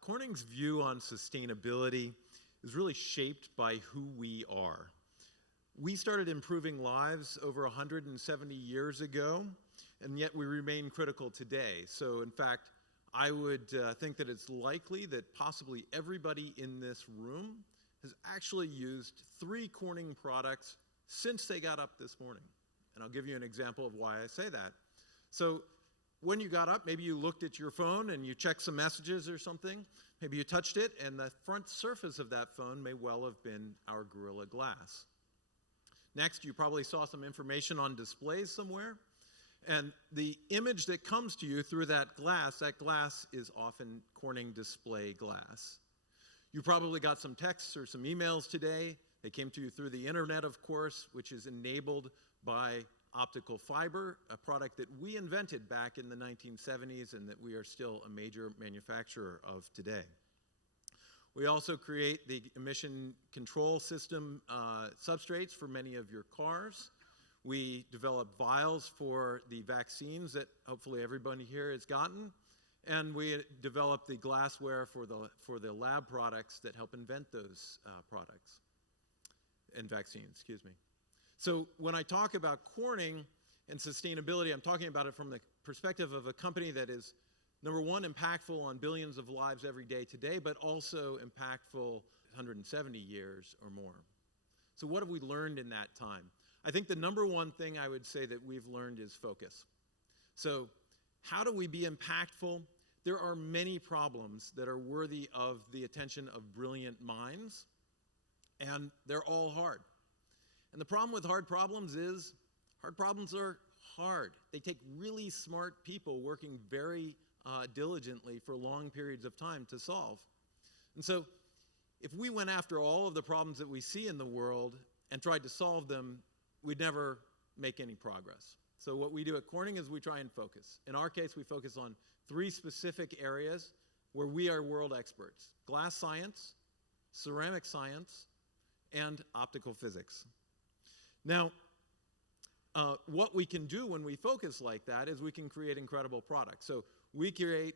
Corning's view on sustainability is really shaped by who we are. We started improving lives over 170 years ago, and yet we remain critical today. So in fact, I would think that it's likely that possibly everybody in this room has actually used 3 Corning products since they got up this morning. And I'll give you an example of why I say that. So when you got up, maybe you looked at your phone and you checked some messages or something. Maybe you touched it, and the front surface of that phone may well have been our Gorilla Glass. Next, you probably saw some information on displays somewhere, and the image that comes to you through that glass is often Corning display glass. You probably got some texts or some emails today. They came to you through the internet, of course, which is enabled by optical fiber, a product that we invented back in the 1970s and that we are still a major manufacturer of today. We also create the emission control system substrates for many of your cars. We develop vials for the vaccines that hopefully everybody here has gotten. And we develop the glassware for the lab products that help invent those products and vaccines, excuse me. So when I talk about Corning and sustainability, I'm talking about it from the perspective of a company that is, number one, impactful on billions of lives every day today, but also impactful 170 years or more. So what have we learned in that time? I think the number one thing I would say that we've learned is focus. So how do we be impactful? There are many problems that are worthy of the attention of brilliant minds, and they're all hard. And the problem with hard problems is hard problems are hard. They take really smart people working very diligently for long periods of time to solve. And so if we went after all of the problems that we see in the world and tried to solve them, we'd never make any progress. So what we do at Corning is we try and focus. In our case, we focus on 3 specific areas where we are world experts: glass science, ceramic science, and optical physics. Now, what we can do when we focus like that is we can create incredible products. So we create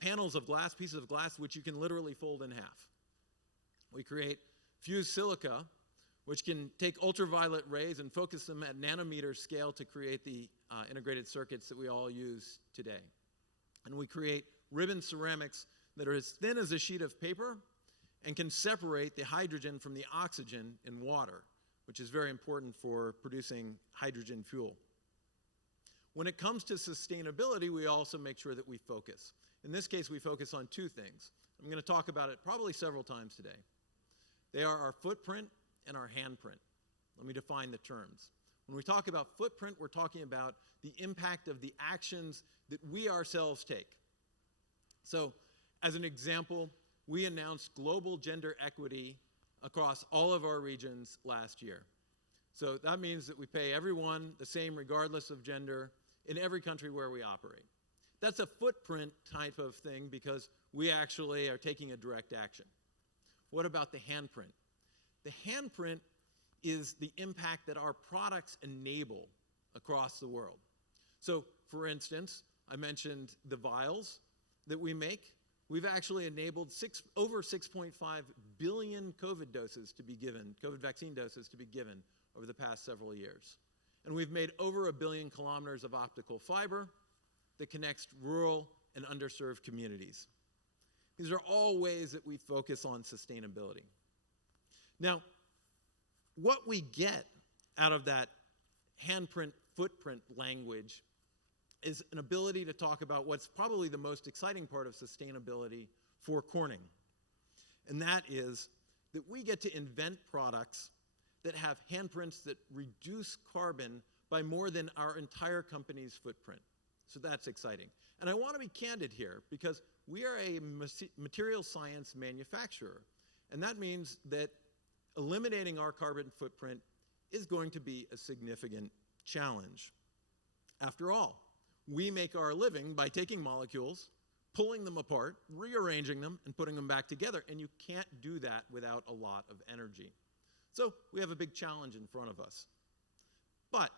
panels of glass, pieces of glass, which you can literally fold in half. We create fused silica, which can take ultraviolet rays and focus them at nanometer scale to create the integrated circuits that we all use today. And we create ribbon ceramics that are as thin as a sheet of paper and can separate the hydrogen from the oxygen in water, which is very important for producing hydrogen fuel. When it comes to sustainability, we also make sure that we focus. In this case, we focus on 2 things. I'm going to talk about it probably several times today. They are our footprint and our handprint. Let me define the terms. When we talk about footprint, we're talking about the impact of the actions that we ourselves take. So, as an example, we announced global gender equity across all of our regions last year. So that means that we pay everyone the same regardless of gender in every country where we operate. That's a footprint type of thing because we actually are taking a direct action. What about the handprint? The handprint is the impact that our products enable across the world. So, for instance, I mentioned the vials that we make. We've actually enabled over 6.5 billion COVID doses to be given, COVID vaccine doses to be given over the past several years. And we've made over 1 billion kilometers of optical fiber that connects rural and underserved communities. These are all ways that we focus on sustainability. Now, what we get out of that handprint, footprint language is an ability to talk about what's probably the most exciting part of sustainability for Corning. And that is that we get to invent products that have handprints that reduce carbon by more than our entire company's footprint. So that's exciting. And I want to be candid here because we are a material science manufacturer. And that means that eliminating our carbon footprint is going to be a significant challenge. After all, we make our living by taking molecules, pulling them apart, rearranging them, and putting them back together. And you can't do that without a lot of energy. So we have a big challenge in front of us. But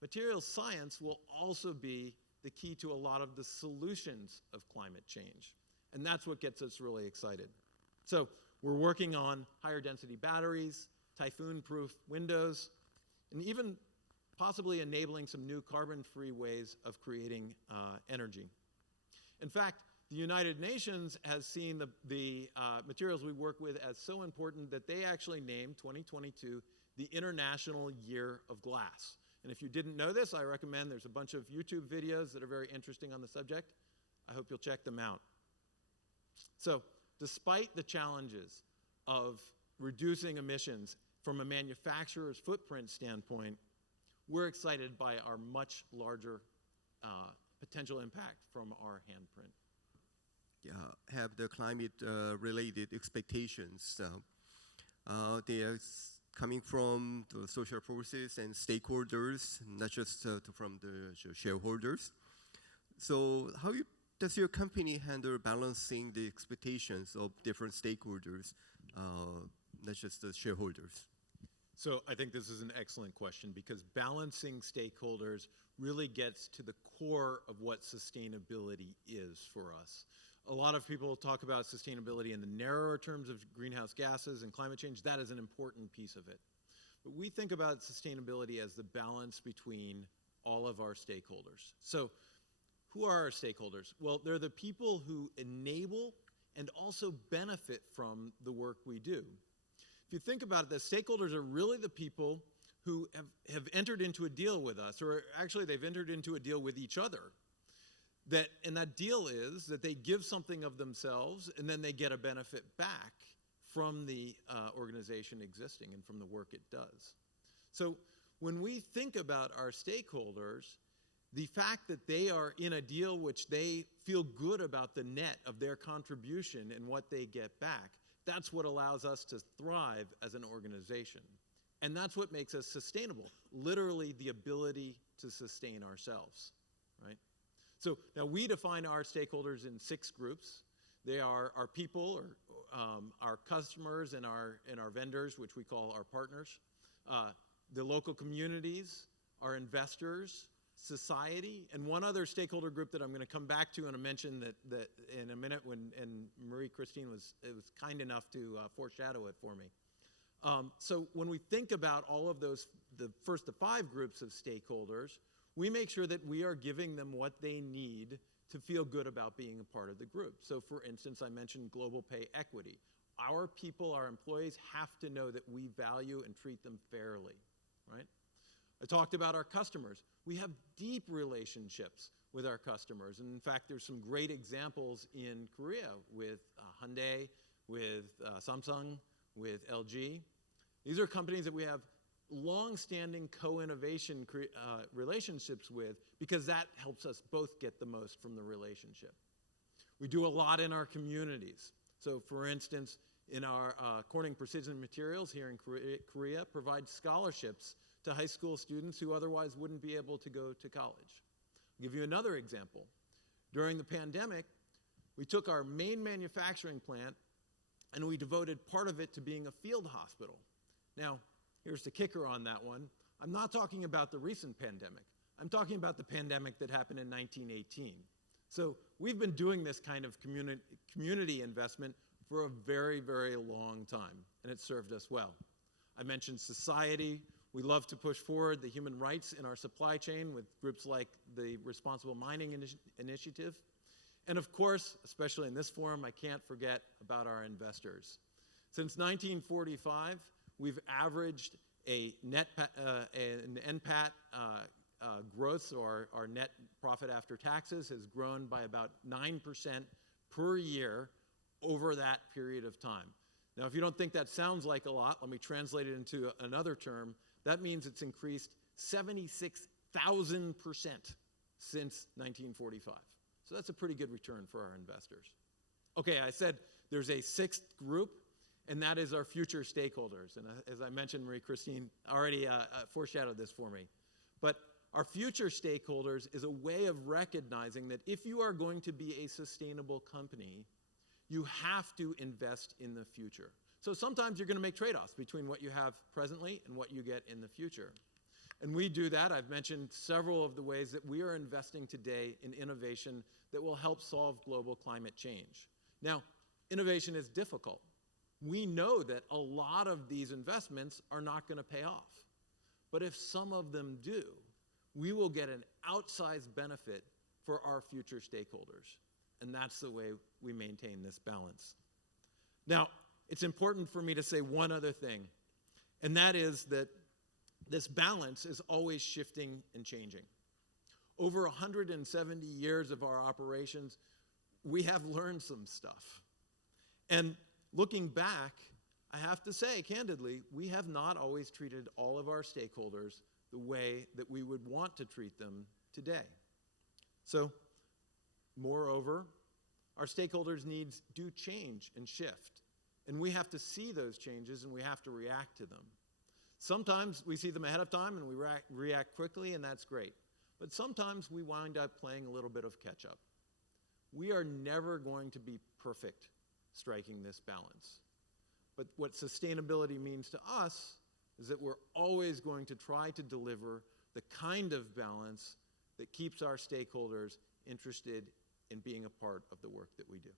material science will also be the key to a lot of the solutions of climate change. And that's what gets us really excited. So we're working on higher density batteries, typhoon-proof windows, and even possibly enabling some new carbon-free ways of creating energy. In fact, the United Nations has seen the materials we work with as so important that they actually named 2022 the International Year of Glass. And if you didn't know this, I recommend there's a bunch of YouTube videos that are very interesting on the subject. I hope you'll check them out. So, despite the challenges of reducing emissions from a manufacturer's footprint standpoint, we're excited by our much larger potential impact from our handprint. Yeah, have the climate-related expectations. They are coming from the social forces and stakeholders, not just from the shareholders. So how does your company handle balancing the expectations of different stakeholders, not just the shareholders? So I think this is an excellent question because balancing stakeholders really gets to the core of what sustainability is for us. A lot of people talk about sustainability in the narrower terms of greenhouse gases and climate change. That is an important piece of it. But we think about sustainability as the balance between all of our stakeholders. So who are our stakeholders? Well, they're the people who enable and also benefit from the work we do. If you think about it, the stakeholders are really the people who have entered into a deal with us, or actually they've entered into a deal with each other. And that deal is that they give something of themselves and then they get a benefit back from the organization existing and from the work it does. So when we think about our stakeholders, the fact that they are in a deal which they feel good about the net of their contribution and what they get back, that's what allows us to thrive as an organization. And that's what makes us sustainable, literally the ability to sustain ourselves, right? So now we define our stakeholders in 6 groups. They are our people, or our customers, and our vendors, which we call our partners, the local communities, our investors, society, and one other stakeholder group that I'm going to come back to and mention that in a minute when Marie Christine was kind enough to foreshadow it for me. So when we think about all of those, the first of 5 groups of stakeholders, we make sure that we are giving them what they need to feel good about being a part of the group. So for instance, I mentioned global pay equity. Our people, our employees, have to know that we value and treat them fairly, right? I talked about our customers. We have deep relationships with our customers. And in fact, there's some great examples in Korea with Hyundai, with Samsung, with LG. These are companies that we have long-standing co-innovation relationships with because that helps us both get the most from the relationship. We do a lot in our communities. So for instance, in our Corning Precision Materials here in Korea provide scholarships to high school students who otherwise wouldn't be able to go to college. I'll give you another example. During the pandemic, we took our main manufacturing plant and we devoted part of it to being a field hospital. Now, here's the kicker on that one. I'm not talking about the recent pandemic. I'm talking about the pandemic that happened in 1918. So we've been doing this kind of community investment for a very, very long time, and it served us well. I mentioned society. We love to push forward the human rights in our supply chain with groups like the Responsible Mining Initiative. And of course, especially in this forum, I can't forget about our investors. Since 1945, we've averaged an NPAT growth, so our net profit after taxes has grown by about 9% per year over that period of time. Now, if you don't think that sounds like a lot, let me translate it into another term. That means it's increased 76,000% since 1945. So that's a pretty good return for our investors. Okay, I said there's a 6th group, and that is our future stakeholders. And as I mentioned, Marie Christine already foreshadowed this for me. But our future stakeholders is a way of recognizing that if you are going to be a sustainable company, you have to invest in the future. So sometimes you're going to make trade-offs between what you have presently and what you get in the future. And we do that. I've mentioned several of the ways that we are investing today in innovation that will help solve global climate change. Now, innovation is difficult. We know that a lot of these investments are not going to pay off. But if some of them do, we will get an outsized benefit for our future stakeholders. And that's the way we maintain this balance. Now, it's important for me to say one other thing, and that is that this balance is always shifting and changing. Over 170 years of our operations, we have learned some stuff. And looking back, I have to say, candidly, we have not always treated all of our stakeholders the way that we would want to treat them today. So, moreover, our stakeholders' needs do change and shift. And we have to see those changes and we have to react to them. Sometimes we see them ahead of time and we react quickly, and that's great. But sometimes we wind up playing a little bit of catch up. We are never going to be perfect striking this balance. But what sustainability means to us is that we're always going to try to deliver the kind of balance that keeps our stakeholders interested in being a part of the work that we do.